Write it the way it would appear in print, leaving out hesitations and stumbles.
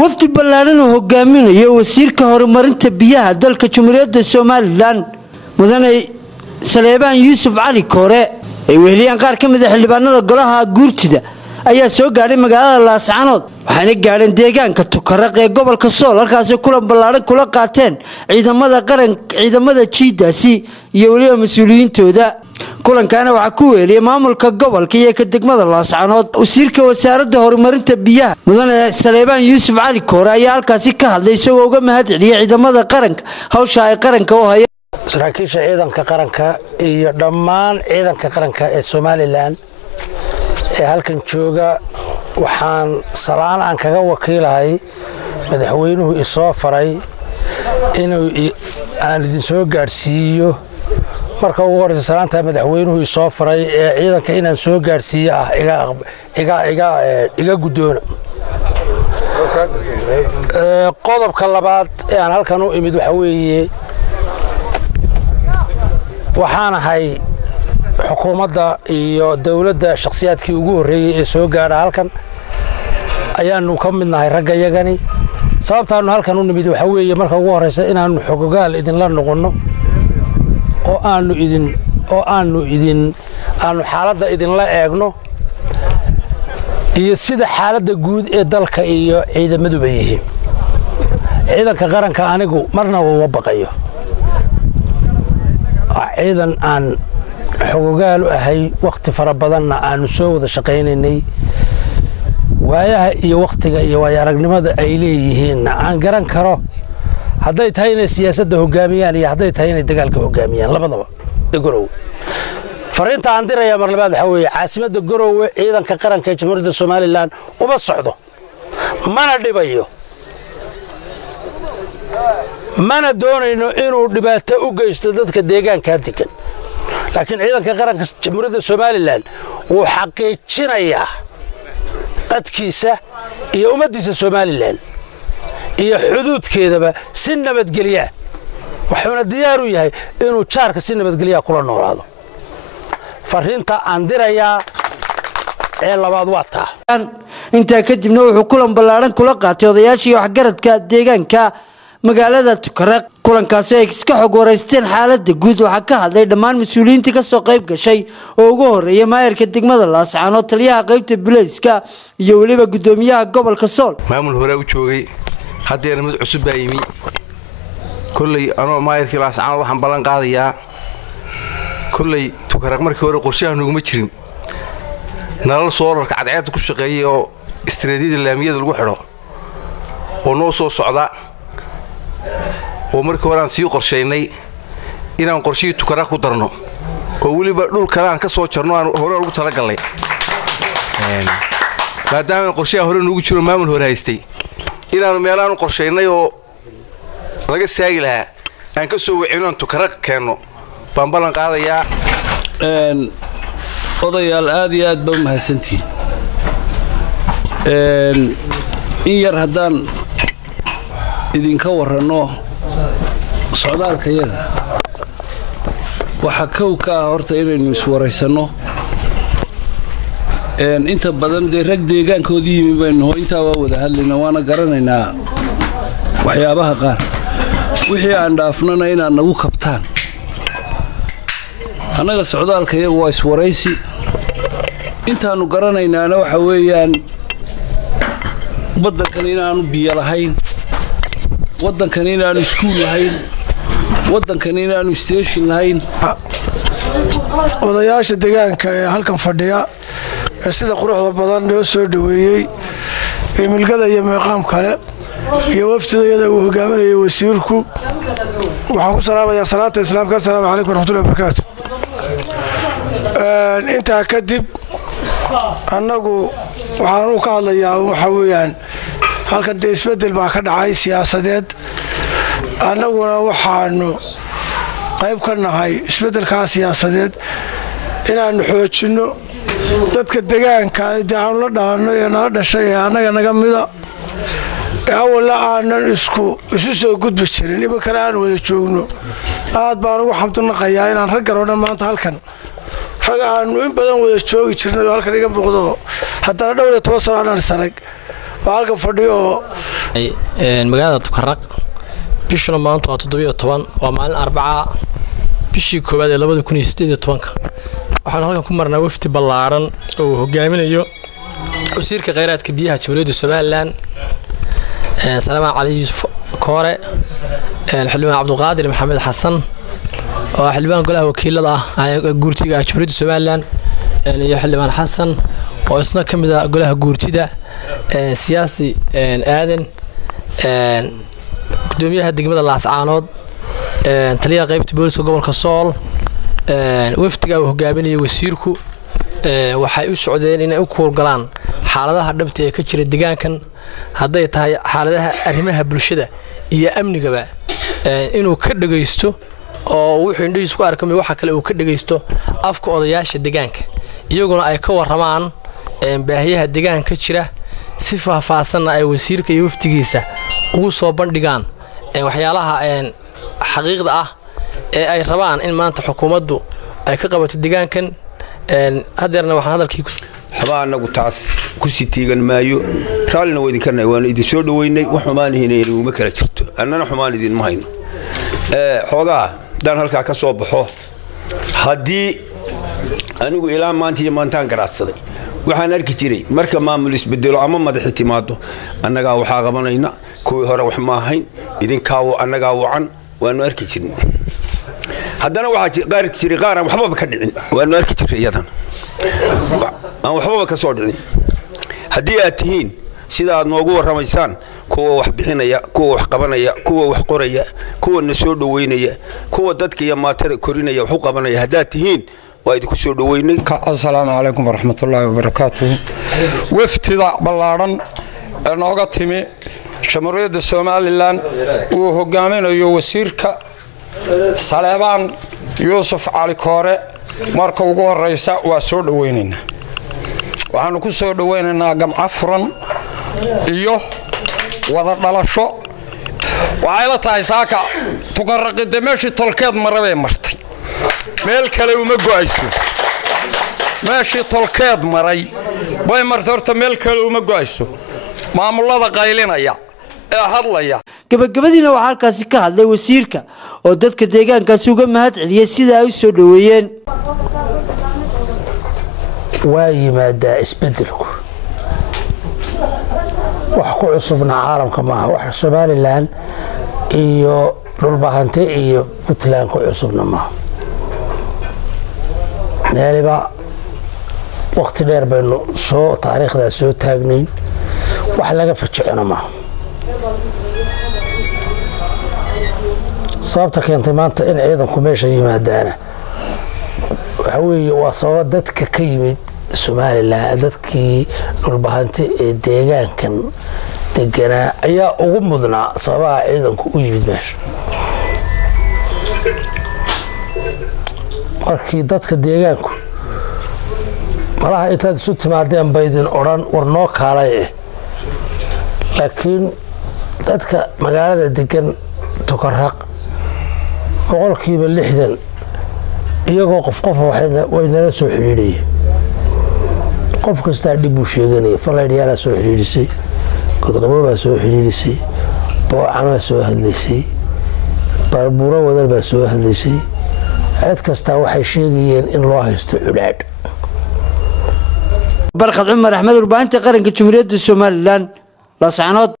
wafdi ballaaran oo hogaaminaya wasiirka horumarinta biyaha dalka Jamhuuriyadda Soomaaliland mudane Saleebaan Yuusuf Cali Koore ay weheliyaan qaar ka mid ah xildhibaanada golaha guurtida ayaa soo gaaray magaalada Laascaanood waxaana gaareen deegaanka Tukaraq ee gobolka Sool halkaas oo kulan ballaaran kula qaateen ciidamada jiidaasi iyo waliba mas'uuliyiintooda kulankana waxa ku weeliyay maamulka gobolka iyo ka degmada Laascaanood wasiirka wasaaradda horumarinta biyaha mudane Saleebaan Yuusuf Cali Koore ayaa halkaas ka hadlay isagoo uga mahadceliyay ciidamada qaranka hawsha ay qaranka u hayaan saraakiisha ciidanka qaranka iyo dhammaan ciidanka qaranka ee Soomaaliland ee halkan jooga waxaan salaan aan kaga wakiilahay madaxweynuhu isoo faray inuu aan idin soo gaarsiiyo marka ugu horeysa salaanta madaxweynuhu isoo faray ee ciidanka inaan soo gaarsiiyo iga gudoona qodobka labaad ee aan halkan u imid waxa weeye waxaan ahay xukuumadda iyo dawladda shakhsiyaadkii ugu horeeyay ee soo gaara halkan ayaanu ka midnahay ragga yagani sababtaanu halkan u nimid waxa weeye marka ugu horeysa inaanu xogogaal idin la noqono oo aanu xaaladda idin la eegno iyo sida xaaladda guud ee dalka iyo ciidamadu bay yihiin ciidanka qaranka anigu marna waa baqayo ciidan aan xogogaal u ahay waqti fara badanna aanu soo wada shaqaynaynay waayaha iyo waqtiga iyo waaya aragnimada ay leeyihiin aan garan karo hadday tahay inay siyaasadda hogaamiyaan iyo hadday tahay inay dagaalka hogaamiyaan labadaba Garowe fariinta aan diraya mar labaad waxa weeye caasimadda Garowe ciidanka qaranka ee Jamhuuriyadda Soomaaliland uma socdo mana dhibayo mana doonayno inuu dhibaato u geysto dadka deegaanka degan laakiin ciidanka qaranka Jamhuuriyadda Soomaaliland uu xaqiijinayaa dadkiisa iyo ummadiisa Soomaaliland iyo xuduudkeedaba si nabadgelyo wuxuuna diyaar u yahay inuu jaarka si nabadgelyo kula noolaado fariinta aan dirayaa ee labaad waa taa inta kadibna wuxuu kulan ballaaran kula qaatay odayaashii waxgaradka deegaanka magaalada Tukaraq kulankaas ay iska xog wareysteen xaaladda guud waxa ka hadlay dhammaan mas'uuliyiinta ka soo qayb gashay oo ugu horeeyay maayarka degmada Laascaanood taliyaha qaybta booliiska iyo waliba gudoomiyaha gobolka Sool maamul hore u joogay hadeena mid cusub baa yimi kullay anoo maayarkii Laascaanood waxaan ballan qaadayaa kullay Tukaraq markii hore qorshahan uguma jirin nalal soolarka cadceed ku shaqeeyay oo istiraatiijiyada laamiyada lagu xidho oo noo soo socda oo markii hore aan sii qorsheynay inaan qorshii Tukaraq ku darno oo waliba dhul kale aan ka soo jarno aan hore ugu tala galay maadaama qorshaha hore nugu jiro maamul hore haystay inaan meelaan qorsheynay oo laga saagi lahaa aan ka soo wicino Tukaraq keeno baan ballan qaadayaa odayaal aad iyo aad baa mahadsantiin in yar haddaan idinka warrano socdaalka yaga waxa ka horta inaynu iswareysano inta badan rag deegaankoodii yimi baynu inta waa wada hadlayna waana garanaynaa waxyaabaha qaar wixii aan dhaafnana inaan nagu kabtaan anaga socdaalka yaga waa iswareysi intaanu garanaynaana waxa weeyaan wadankan inaanu biyo lahayn wadankan inaanu iskuul lahayn wadankan inaanu station lahayn odayaasha deegaanka ee halkan fadhiya sida quruxda badan loo soo dhaweeyay milgada iyo meeqaam kale iyo wafdiyada uu hogaaminayay wasiirku waxaan ku salaamayaa salaata islaamka assalaamu calaykum waraxmatullaahi wabarakaatuh inta kadib annagu waxaan u ka hadlayaa waxa weeyaan halka isbedel baa ka dhacay siyaasadeed annaguna waxaanu qayb ka nahay isbedelka siyaasadeed inaanu xoojino dadka deegaanka aan la dhaano ee nala dhashay ee annaga naga mida awal aanan isu soo gudbi jirin imankana aan wada joogno aad baan ugu xamdunaqayaa inaan rag garoona maanta halkan rag aanu in badan wada joogi jirnay halkan iga muuqdo haddana dhowr iyo 10 sano aan sarag halka fadhiyo magaalada Tukaraq bishuna maanta waa 17 waa maalin Arbaca bishii koowaad ee 2018 waxaan halkan ku marnaa wafdi ballaaran oo hogaaminayo wasiirka kheyraadka biyaha Jamhuuriyadda Soomaaliland Salaaman Cali Yuusuf Koore xildhibaan Cabdulqaadir Maxamed Xasan oo xildhibaan golaha wakiilada ah guurtiga Jamhuuriyadda Soomaaliland iyo xildhibaan Xasan oo isna kamid ah golaha guurtida siyaasi aadan gudoomiyaha degmada Laascaanood taliyaha qaybta booliska gobolka Sool wafdiga uu hogaaminayo wasiirku waxay u socdeen inay u kuurgalaan xaaladaha dhabta ee ka jira deegaankan haday tahay xaaladaha arrimaha bulshada iyo amnigaba inuu ka dhageysto oo wuxuu indhihiisa ku arkay waxa kale uu ka dhageysto afka odayaasha deegaanka iyaguna ay ka waramaan baahiyaha deegaanka jira si faahfaahsan ay wasiirka iyo wafdigiisa ugu soo bandhigaan waxyaalaha xaqiiqda ah ee ay rabaan in maanta xukuumaddu ay ka qabato deegaankan hadeerna waxaan hadalkii xabaanagu taas ku sitiigan maayo raalina weydin karnay waan idin soo dhaweynay wax xumaanihiin uma kala jirto annana xumaan idin ma hayno xoogaa dan halka ka soo baxo hadii anigu ilaa maanta iyo maantaan garaadsaday waxaan arki jiray marka maamul isbedelo ama madaxi timaado annaga waxa qabanayna kuwii hore wax ma ahayn idin kaawo annaga wacan waanu arki jirnay haddana waxa qaar waxba ka dhicin waanu arki jiray iyadan aan waxba ka soo dhicin hadii aad tihiin sida aad noogu waramaysaan kuwa wax bixinaya kuwa wax qabanaya kuwa wax qoraya kuwa na soo dhaweynaya kuwa dadka iyo maatada korinaya wax u qabanaya hadaad tihiin وأيدك سو دويني السلام عليكم ورحمة الله وبركاته وفتدا بلارن نوغا تيمي جمهورية Somaliland وهogaaminayo wasiirka Salaaman Yuusuf Cali Koore marka ugu horeysa waa soo dhaweynayna waxaanu ku soo dhaweynaynaa gamca furan iyo wada dhalasho waxay la tahay saaka tuqarraqida meeshii tolkeed marabay martay meel kale uma go'ayso meeshii tolkeed maray way martay horta meel kale uma go'ayso maamulada qaylinaya ee hadlaya gabagabadiina waxa halkaasi ka hadlay wasiirka oo dadka deegaankaasi uga mahad celiyay sida ay soo dhaweeyeen waa yimaada isbedelku wax ku cusubna caalamka maaha wax Somaliland iyo dhulbahante iyo Puntland ku cusubna maaha meeliba waqti dheer baynu soo taariikhda soo taagnayn wax laga fajicina maaha sababta keentay maanta in ciidanku meesha yimaadaana waxa weeye waa sabab dadka ka yimid Somaliland dadkii dhulbahante ee deegaankan deganaa ayaa ugu mudnaa sababaha ciidanku u yimid meesha markii dadka deegaanku malaha intaad isu timaadeen baydin oran war noo kaalay laakiin dadka magaalada degan Tukaraq boqolkiiba 60 iyagoo qof way nala soo xiriiriyeen qof kasta dib u sheeganay falaydiyada soo xiriirisay qodobada soo xiriirisay boocama soo hadlaysay barbura wadal baa soo hadlaysay cid kasta waxay sheegayeen in loo haysto culaad barqad Umar Axmed warbaahinta qaranka Jamhuuriyadda Somaliland Laascaanood